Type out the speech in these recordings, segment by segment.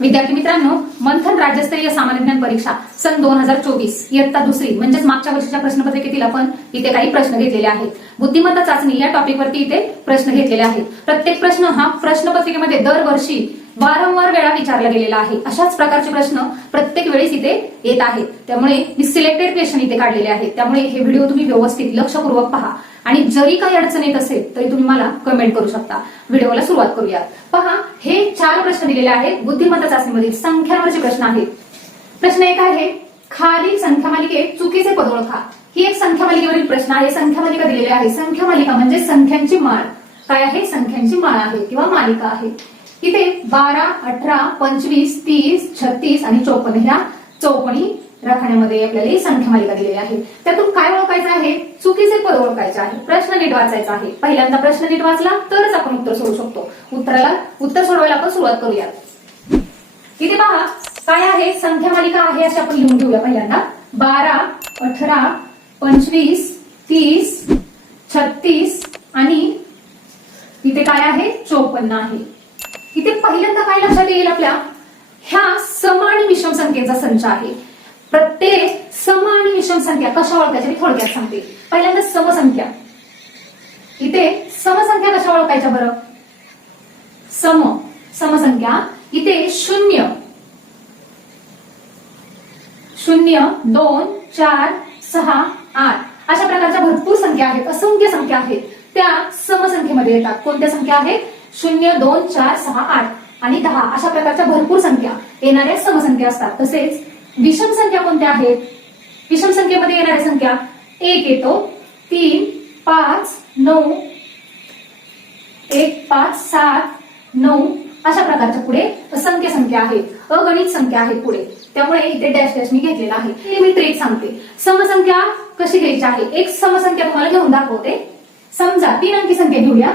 विद्यार्थी मित्रांनो मंथन राज्यस्तरीय सामान्य ज्ञान परीक्षा सन दोन हजार चोवीस इयत्ता दुसरी म्हणजेच मागच्या वर्षीच्या प्रश्नपत्रिकेतील आपण इथे काही प्रश्न घेतलेले आहेत. बुद्धिमत्ता चाचणी या टॉपिकवरती इथे प्रश्न घेतलेले आहेत. प्रत्येक प्रश्न हा प्रश्नपत्रिकेमध्ये दरवर्षी वारंवार वेळा विचारला गेलेला आहे. अशाच प्रकारचे प्रश्न प्रत्येक वेळेस इथे येत आहेत. त्यामुळे मी सिलेक्टेड क्वेश्चन इथे काढलेले आहेत. त्यामुळे हे व्हिडिओ तुम्ही व्यवस्थित लक्षपूर्वक पहा. आणि जरी काही अडचण येत असेल तरी तुम्ही मला कमेंट करू शकता. व्हिडिओला सुरुवात करूया पहा हे चार प्रश्न दिलेले आहेत. बुद्धिमत्ता चाचणीमधील संख्यांवरचे प्रश्न आहेत. प्रश्न एक आहे खालील संख्या मालिकेत चुकीचे पद ओळखा. ही एक संख्या मालिकेवरील प्रश्न आहे. संख्या मालिका दिलेली आहे. संख्या मालिका म्हणजे संख्यांची माळ. काय आहे? संख्यांची माळ आहे किंवा मालिका आहे. इथे बारा अठरा पंचवीस तीस छत्तीस आणि चौपन्न. ह्या चौपणी राखण्यामध्ये आपल्याला ही संख्या मालिका दिलेली आहे. त्यातून काय ओळखायचं आहे? चुकीचे पद ओळखायचे आहे. प्रश्न नीट वाचायचा आहे. पहिल्यांदा प्रश्न नीट वाचला तरच आपण उत्तर सोडू शकतो. उत्तराला उत्तर सोडवायला आपण सुरुवात करूयात. इथे पहा काय आहे? संख्या मालिका आहे अशी आपण लिहून घेऊया पहिल्यांदा. बारा अठरा पंचवीस तीस छत्तीस आणि इथे काय आहे? चोपन्न आहे. इथे पहिल्यांदा काय लक्षात येईल आपल्या? ह्या सम आणि विषम संख्येचा संच आहे. प्रत्येक सम आणि विषम संख्या कशा ओळखायच्या मी थोडक्यात सांगते. पहिल्यांदा समसंख्या इथे समसंख्या कशा ओळखायच्या बरं? सम. समसंख्या इथे शून्य. शून्य दोन चार सहा आठ. अशा प्रकारच्या भरपूर संख्या आहेत असंख्य संख्या आहेत. त्या समसंख्येमध्ये येतात. कोणत्या संख्या आहेत? शून्य दोन चार सहा आठ आणि दहा. अशा प्रकारच्या भरपूर संख्या येणाऱ्या समसंख्या असतात. तसेच विषम संख्या कोणत्या आहेत? विषम संख्येमध्ये येणाऱ्या संख्या एक येतो. तीन पाच नऊ एक पाच सात नऊ अशा प्रकारच्या पुढे असंख्य संख्या आहेत. अगणित संख्या आहेत पुढे. त्यामुळे इथे डॅश डॅश मी घेतलेला आहे. हे मी ट्रेक सांगते. समसंख्या कशी घ्यायची आहे? एक समसंख्या तुम्हाला घेऊन दाखवते. समजा तीन अंकी संख्या घेऊया.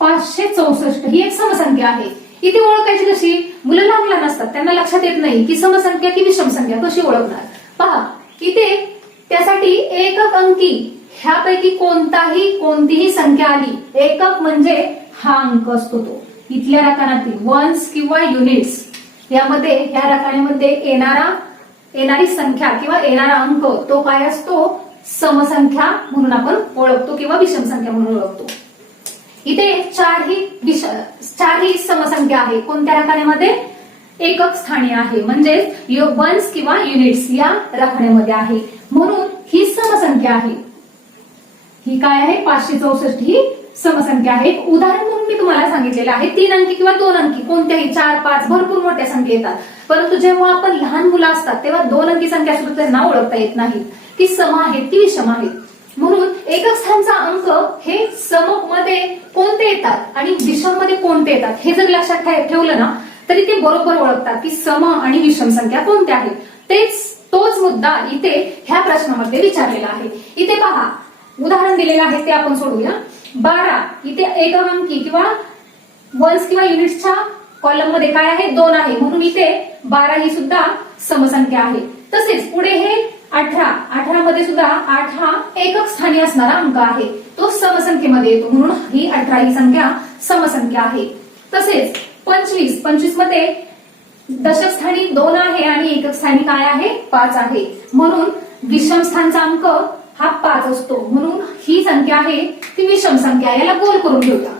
पाचशे चौसष्ट ही एक समसंख्या आहे. इथे ओळखायची कशी? मुलं लहान लहान असतात त्यांना लक्षात येत नाही. की समसंख्या की विषम संख्या कशी ओळखणार? पहा इथे त्यासाठी एकक अंकी ह्यापैकी कोणताही कोणतीही संख्या आली. एकक म्हणजे हा अंक असतो तो. इथल्या रकानातील वन्स किंवा युनिट्स यामध्ये ह्या रकान्यामध्ये येणारा येणारी संख्या किंवा येणारा अंक तो काय असतो? समसंख्या म्हणून आपण ओळखतो किंवा विषम संख्या म्हणून ओळखतो. इथे चार ही चारही चार ही समसंख्या आहे. कोणत्या रकान्यामध्ये एकक स्थानी आहे. म्हणजेच वन्स किंवा युनिट्स या राखण्यामध्ये आहे. म्हणून ही समसंख्या आहे. ही काय आहे? पाचशे चौसष्ट ही समसंख्या आहे. उदाहरण म्हणून मी तुम्हाला सांगितलेलं आहे. तीन अंकी किंवा दोन अंकी. कोणत्याही चार पाच भरपूर मोठ्या संख्या येतात. परंतु जेव्हा आपण लहान मुलं असतात तेव्हा दोन अंकी संख्या सुद्धा त्यांना ओळखता येत नाही. ती सम आहेत ती विषम आहेत. म्हणून एकक स्थानचा अंक हे समकमध्ये कोणते येतात आणि विषममध्ये कोणते येतात हे जर लक्षात ठेवलं ना तरी ते बरोबर ओळखतात की सम आणि विषम संख्या कोणत्या आहेत. तेच तोच मुद्दा इथे ह्या प्रश्नामध्ये विचारलेला आहे. इथे पहा उदाहरण दिलेलं आहे ते आपण सोडूया. बारा इथे एक अंकी किंवा वन्स किंवा युनिट्सच्या कॉलममध्ये काय आहे? दोन आहे. म्हणून इथे बारा ही सुद्धा समसंख्या आहे. तसेच पुढे हे अठरा अठरा मध्ये सुद्धा आठ हा एकक स्थानी असणारा अंक आहे. तो समसंख्येमध्ये येतो म्हणून ही अठरा ही संख्या समसंख्या आहे. तसेच पंचवीस. पंचवीसमध्ये दशक स्थानी दोन आहे आणि एकक स्थानी काय आहे? पाच आहे. म्हणून विषम स्थानचा अंक हा पाच असतो. म्हणून ही संख्या आहे ती विषम संख्या. याला गोल करून ठेवता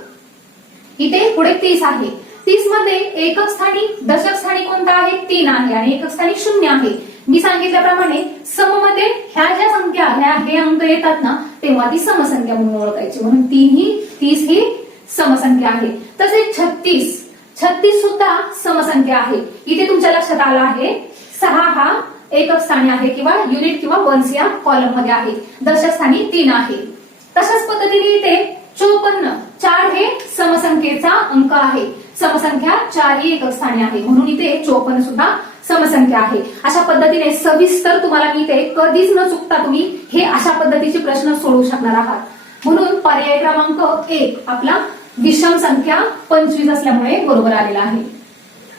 इथे पुढे तीस आहे. तीसमध्ये एकक स्थानी दशक स्थानी कोणता आहे? तीन आहे आणि एकक स्थानी शून्य आहे. मी सांगितल्याप्रमाणे सममध्ये ह्या ज्या संख्या ह्या हे अंक येतात ना तेव्हा ती समसंख्या म्हणून ओळखायची. म्हणून तीन ही तीस ही समसंख्या आहे. तसेच छत्तीस. छत्तीस सुद्धा समसंख्या आहे. इथे तुमच्या लक्षात आलं आहे सहा हा एकक स्थानी आहे किंवा युनिट किंवा वन्स या कॉलममध्ये आहे. दशस्थानी तीन आहे. तशाच पद्धतीने इथे चोपन्न चार हे समसंख्येचा अंक आहे. समसंख्या चारही एकक स्थानी आहे. म्हणून इथे चोपन्न सुद्धा समसंख्या आहे. अशा पद्धतीने सविस्तर तुम्हाला मी इथे कधीच न चुकता तुम्ही हे अशा पद्धतीचे प्रश्न सोडवू शकणार आहात. म्हणून पर्याय क्रमांक एक आपला विषम संख्या पंचवीस असल्यामुळे बरोबर आलेला आहे.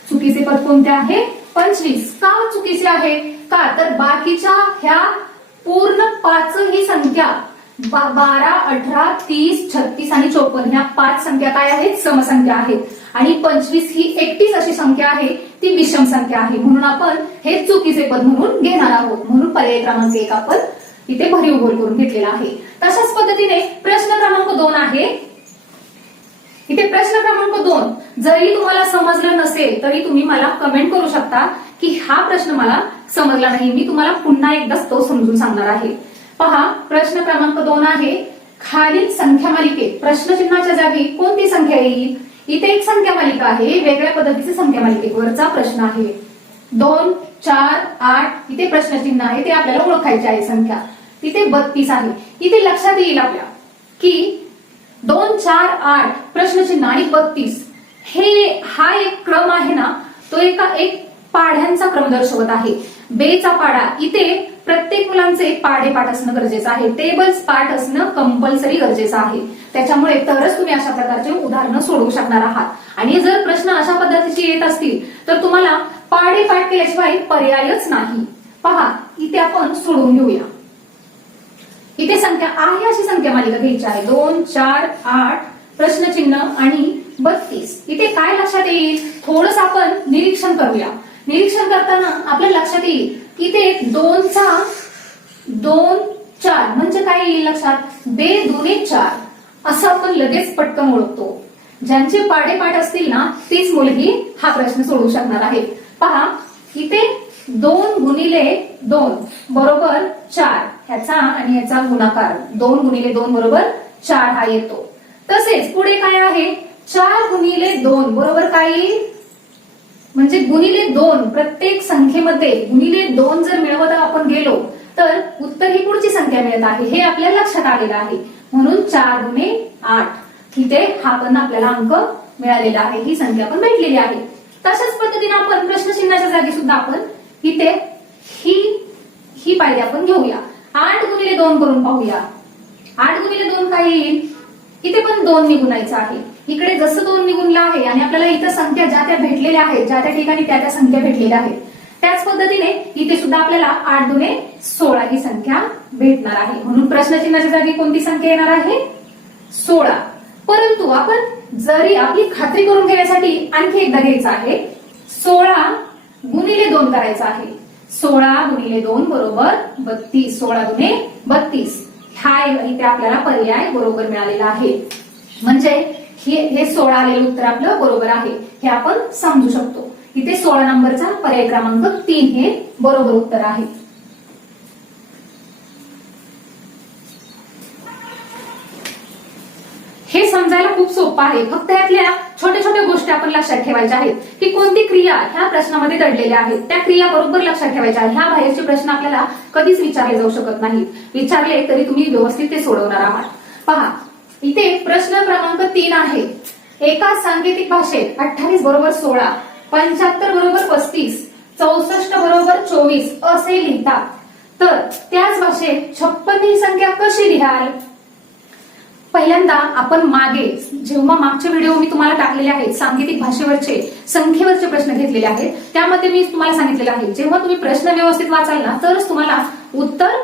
चुकीचे पद कोणते आहे? पंचवीस. का चुकीचे आहे? का? तर बाकीच्या ह्या पूर्ण पाचही संख्या बा- बारा अठरा तीस छत्तीस आणि चोपन्न ह्या पाच संख्या काय आहेत? समसंख्या आहेत. आणि पंचवीस ही एकटीच अशी संख्या आहे ती विषम संख्या आहे. म्हणून आपण हे चुकीचे पद म्हणून घेणार आहोत. म्हणून पर्याय क्रमांक एक आपण इथे भरीव गोल करून घेतलेला आहे. तशाच पद्धतीने प्रश्न क्रमांक दोन आहे. इथे प्रश्न क्रमांक दोन जरी तुम्हाला समजलं नसेल तरी तुम्ही मला कमेंट करू शकता की हा प्रश्न मला समजला नाही. मी तुम्हाला पुन्हा एकदा तो समजून सांगणार आहे. पहा प्रश्न क्रमांक दोन आहे. खालील संख्या मालिकेत प्रश्नचिन्हाच्या जागी कोणती संख्या येईल? इथे एक संख्या मालिका आहे वेगळ्या पद्धतीची संख्या मालिकेवरचा प्रश्न आहे. दोन चार आठ इथे प्रश्नचिन्ह आहे ते आपल्याला ओळखायचे आहे संख्या. तिथे बत्तीस आहे. इथे लक्षात येईल आपल्या की दोन चार आठ प्रश्नचिन्ह आणि बत्तीस हे हा एक क्रम आहे ना तो एका एक पाढ्यांचा क्रम दर्शवत आहे. बेचा पाडा. इथे प्रत्येक मुलांचे पाढे पाठ असणं गरजेचं आहे. टेबल्स पाठ असणं कंपल्सरी गरजेचं आहे. त्याच्यामुळे तरच तुम्ही अशा प्रकारचे उदाहरणं सोडवू शकणार आहात. आणि जर प्रश्न अशा पद्धतीचे येत असतील तर तुम्हाला पाढे पाठ केल्याशिवाय पर्यायच नाही. पहा इथे आपण सोडून घेऊया. इथे संख्या आहे अशी संख्या मालिका घ्यायची आहे. दोन चार आठ प्रश्नचिन्ह आणि बत्तीस. इथे काय लक्षात येईल? थोडस आपण निरीक्षण करूया. निरीक्षण करताना आपल्या लक्षात येईल की ते दोनचा दोन चार म्हणजे काय येईल लक्षात? बे दोन्ही चार. असं आपण लगेच पटकन ओळखतो. ज्यांचे पाडेपाठ असतील ना तीच मुलगी हा प्रश्न सोडवू शकणार आहे. पहा इथे दोन गुणिले दोन बरोबर चार. ह्याचा आणि याचा गुणाकार. दोन गुणिले दोन बरोबर चार हा येतो. तसेच पुढे काय आहे? चार गुणिले दोन बरोबर काय येईल? म्हणजे गुणिले दोन प्रत्येक संख्येमध्ये गुणिले दोन जर मिळवत आपण गेलो तर उत्तर ही पुढची संख्या मिळत आहे. हे आपल्या लक्षात आलेलं आहे. म्हणून चार गुणे आठ. इथे हा पण आपल्याला अंक मिळालेला आहे. ही संख्या पण भेटलेली आहे. तशाच पद्धतीने आपण प्रश्नचिन्हाच्या जागी सुद्धा आपण इथे ही ही पायरी आपण घेऊया. आठ गुणिले दोन करून पाहूया. आठ गुणिले दोन काय येईल? इथे पण दोन निघूनायचं आहे. इकडे जसं दोन निघूनला आहे आणि आपल्याला इथं संख्या ज्या त्या भेटलेल्या आहेत ज्या त्या ठिकाणी त्या त्या संख्या भेटलेल्या आहेत त्याच पद्धतीने इथे सुद्धा आपल्याला आठ दुने सोळा ही संख्या भेटणार आहे. म्हणून प्रश्नचिन्हाच्या जागी कोणती संख्या येणार आहे? सोळा. परंतु आपण जरी आपली खात्री करून घेण्यासाठी आणखी एकदा घ्यायचं आहे. सोळा गुणिले दोन करायचं आहे. सोळा गुणिले दोन बरोबर बत्तीस. सोळा गुणे बत्तीस. हा इथे आपल्याला पर्याय बरोबर मिळालेला आहे. म्हणजे हे हे सोळा आलेलं उत्तर आपलं बरोबर आहे. हे आपण समजू शकतो. इथे सोळा नंबरचा पर्याय क्रमांक तीन हे बरोबर उत्तर आहे. हे समजायला खूप सोपं आहे. फक्त यातल्या छोट्या छोट्या गोष्टी आपण लक्षात ठेवायच्या आहेत की कोणती क्रिया ह्या प्रश्नामध्ये दडलेल्या आहेत त्या क्रिया बरोबर लक्षात ठेवायच्या. ह्या बाहेरचे प्रश्न आपल्याला कधीच विचारले जाऊ शकत नाहीत. विचारले तरी तुम्ही व्यवस्थित ते सोडवणार आहात. पहा इथे प्रश्न क्रमांक तीन आहे. एका सांकेतिक भाषेत अठ्ठावीस बरोबर सोळा पंच्याहत्तर बरोबर पस्तीस चौसष्ट बरोबर चोवीस असे लिहितात. तर त्याच भाषेत छप्पन ही संख्या कशी लिहाल? पहिल्यांदा आपण मागे जेव्हा मागचे व्हिडिओ मी तुम्हाला टाकलेले आहेत सांकेतिक भाषेवरचे संख्येवरचे प्रश्न घेतलेले आहेत त्यामध्ये मी तुम्हाला सांगितलेलं आहे. जेव्हा तुम्ही प्रश्न व्यवस्थित वाचाल ना तरच तुम्हाला उत्तर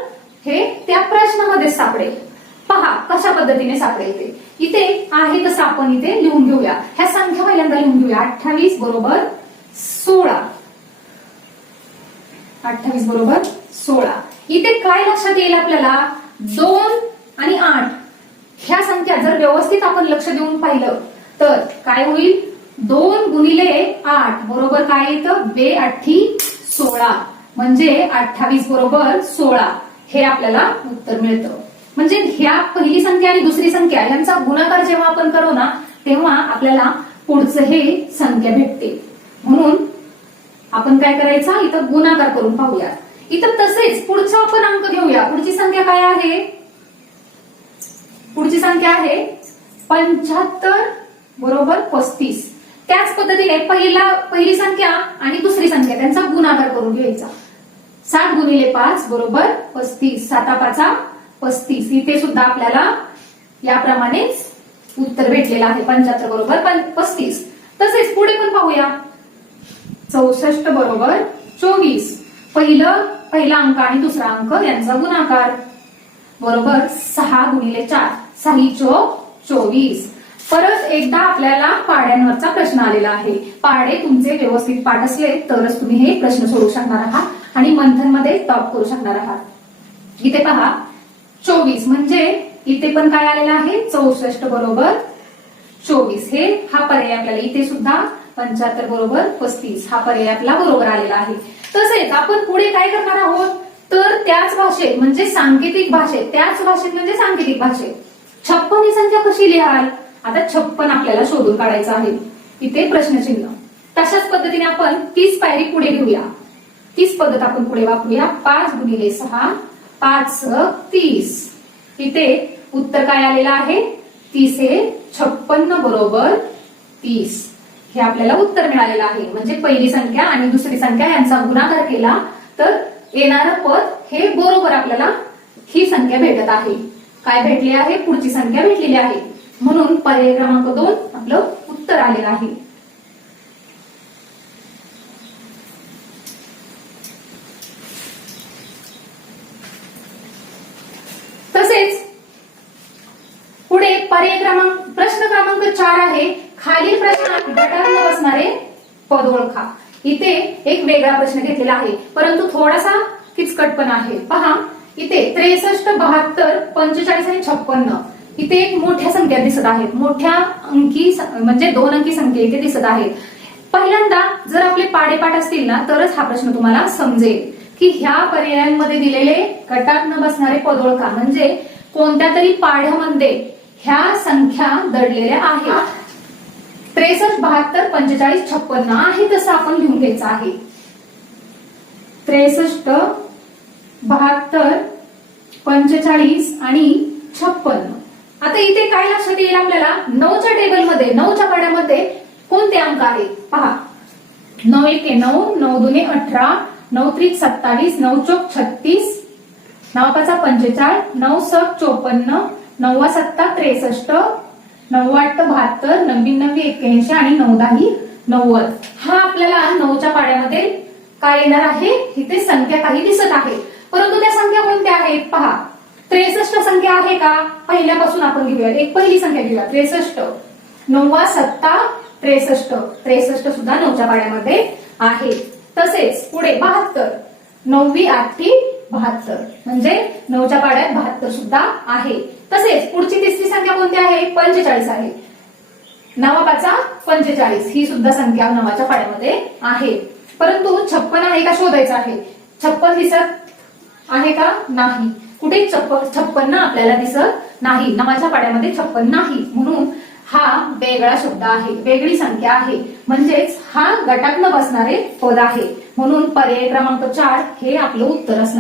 हे त्या प्रश्नामध्ये सापडेल. पद्धतीने सापडेल ते. इथे आहे तसं आपण इथे लिहून घेऊया. ह्या संख्या पहिल्यांदा लिहून घेऊया. अठ्ठावीस बरोबर सोळा. अठ्ठावीस बरोबर सोळा. इथे काय लक्षात येईल आपल्याला? दोन आणि आठ. ह्या संख्या जर व्यवस्थित आपण लक्ष देऊन पाहिलं तर काय होईल? दोन गुणिले आठ. बरोबर काय येतं? बे अठ्ठी सोळा. म्हणजे अठ्ठावीस बरोबर सोळा. हे आपल्याला उत्तर मिळतं. म्हणजे ह्या पहिली संख्या आणि दुसरी संख्या यांचा गुणाकार जेव्हा आपण करू ना तेव्हा आपल्याला पुढचं हे संख्या भेटते म्हणून आपण काय करायचा? इथं गुणाकार करून पाहूया इथं तसेच पुढचा आपण अंक घेऊया. पुढची संख्या काय आहे? पुढची संख्या आहे पंच्याहत्तर बरोबर पस्तीस. त्याच पद्धतीने पहिला पहिली संख्या आणि दुसरी संख्या त्यांचा गुणाकार करून घ्यायचा. साठ गुणिले पाच बरोबर पस्तीस. साता पाचा पस्तीस. इथे सुद्धा आपल्याला याप्रमाणेच उत्तर भेटलेलं आहे पंच्याहत्तर बरोबर पस्तीस. तसेच पुढे पण पाहूया. चौसष्ट बरोबर चोवीस. पहिलं पहिला अंक आणि दुसरा अंक यांचा गुणाकार. बरोबर सहा गुणिले चार. सही चोक चोवीस. परत एकदा आपल्याला पाड्यांवरचा प्रश्न आलेला आहे. पाडे तुमचे व्यवस्थित पाठ असले तरच तुम्ही हे प्रश्न सोडवू शकणार आहात आणि मंथनमध्ये टॉप करू शकणार आहात. इथे पहा. चोवीस. म्हणजे इथे पण काय आलेलं आहे? चौसष्ट बरोबर चोवीस. हे हा पर्याय आपल्याला इथे सुद्धा पंच्याहत्तर बरोबर पस्तीस. हा पर्याय आपला बरोबर आलेला आहे. तसेच आपण पुढे काय करणार आहोत? तर त्याच भाषेत म्हणजे सांकेतिक भाषेत त्याच भाषेत म्हणजे सांकेतिक भाषेत. छप्पन ही संख्या कशी लिहाल? आता छप्पन आपल्याला शोधून काढायचं आहे. इथे प्रश्नचिन्ह. तशाच पद्धतीने आपण तीस पायरी पुढे घेऊया. तीस पद्धत आपण पुढे वापरूया. पाच गुणिले सहा पाच तीस. इथे उत्तर काय आलेलं आहे? तीस हे छप्पन्न बरोबर तीस. हे आपल्याला उत्तर मिळालेलं आहे. म्हणजे पहिली संख्या आणि दुसरी संख्या यांचा गुणाकार केला तर येणारं पद हे बरोबर आपल्याला ही संख्या भेटत आहे. काय भेटली आहे? पुढची संख्या भेटलेली आहे. म्हणून पर्याय क्रमांक दोन आपलं उत्तर आलेलं आहे तसेच पुढे पर्याय क्रमांक प्रश्न क्रमांक चार आहे खालील प्रश्नात गटात बसणारे पद ओळखा. इथे एक वेगळा प्रश्न घेतलेला आहे. परंतु थोडासा किचकटपण आहे. पहा इथे त्रेसष्ट बहात्तर पंचेचाळीस आणि छप्पन्न. इथे एक मोठ्या संख्या दिसत आहेत. मोठ्या अंकी म्हणजे दोन अंकी संख्या इथे दिसत आहेत. पहिल्यांदा जर आपले पाडेपाठ असतील ना तरच हा प्रश्न तुम्हाला समजेल की ह्या पर्यायांमध्ये दिलेले गटात न बसणारे पद ओळखा. म्हणजे कोणत्या तरी पाढ्यामध्ये ह्या संख्या दडलेल्या आहेत. त्रेसष्ट बहात्तर पंचेचाळीस छप्पन्न आहे तसं आपण लिहून घ्यायचं आहे. त्रेसष्ट बहात्तर पंचेचाळीस आणि छप्पन्न. आता इथे काय लक्षात येईल आपल्याला? नऊच्या टेबलमध्ये नऊच्या पाड्यामध्ये कोणते अंक आहेत? पहा. नऊ एके नऊ नऊ दुने अठरा नऊ त्रिक सत्तावीस नऊ चौक छत्तीस नऊ पाचा पंचेचाळ नऊ सक चोपन्न नव्वा सत्ता त्रेसष्ट नव्वा आठ बहात्तर नवीन नव्वी एक्क्याऐंशी आणि नऊ दहा नव्वद. हा आपल्याला नऊच्या पाड्यामध्ये काय येणार आहे? इथे संख्या काही दिसत आहे. परंतु त्या संख्या कोणत्या आहेत? पहा. त्रेसष्ट संख्या आहे का? पहिल्यापासून आपण घेऊया. एक पहिली संख्या घेऊया. त्रेसष्ट. नववा सत्ता त्रेसष्ट. त्रेसष्ट सुद्धा नऊच्या पाड्यामध्ये आहे. तसेच पुढे बहात्तर. नववी आठी बहात्तर. म्हणजे नऊच्या पाड्यात बहात्तर सुद्धा आहे. तसेच पुढची तिसरी संख्या कोणती आहे? पंचेचाळीस आहे. नवाबाचा पंचेचाळीस. ही सुद्धा संख्या नवाच्या पाड्यामध्ये आहे. परंतु छप्पन आहे का शोधायचं आहे? छप्पन दिसत आहे का? नाही. कुठे छप्पन छप्पन्न आपल्याला दिसत नाही. नवाच्या पाड्यामध्ये छप्पन नाही. म्हणून हा वेगळा शब्द आहे. वेगळी संख्या आहे. म्हणजेच हा गटात न बसणारे पद आहे. म्हणून पर्याय क्रमांक चार हे आपलं उत्तर असणार.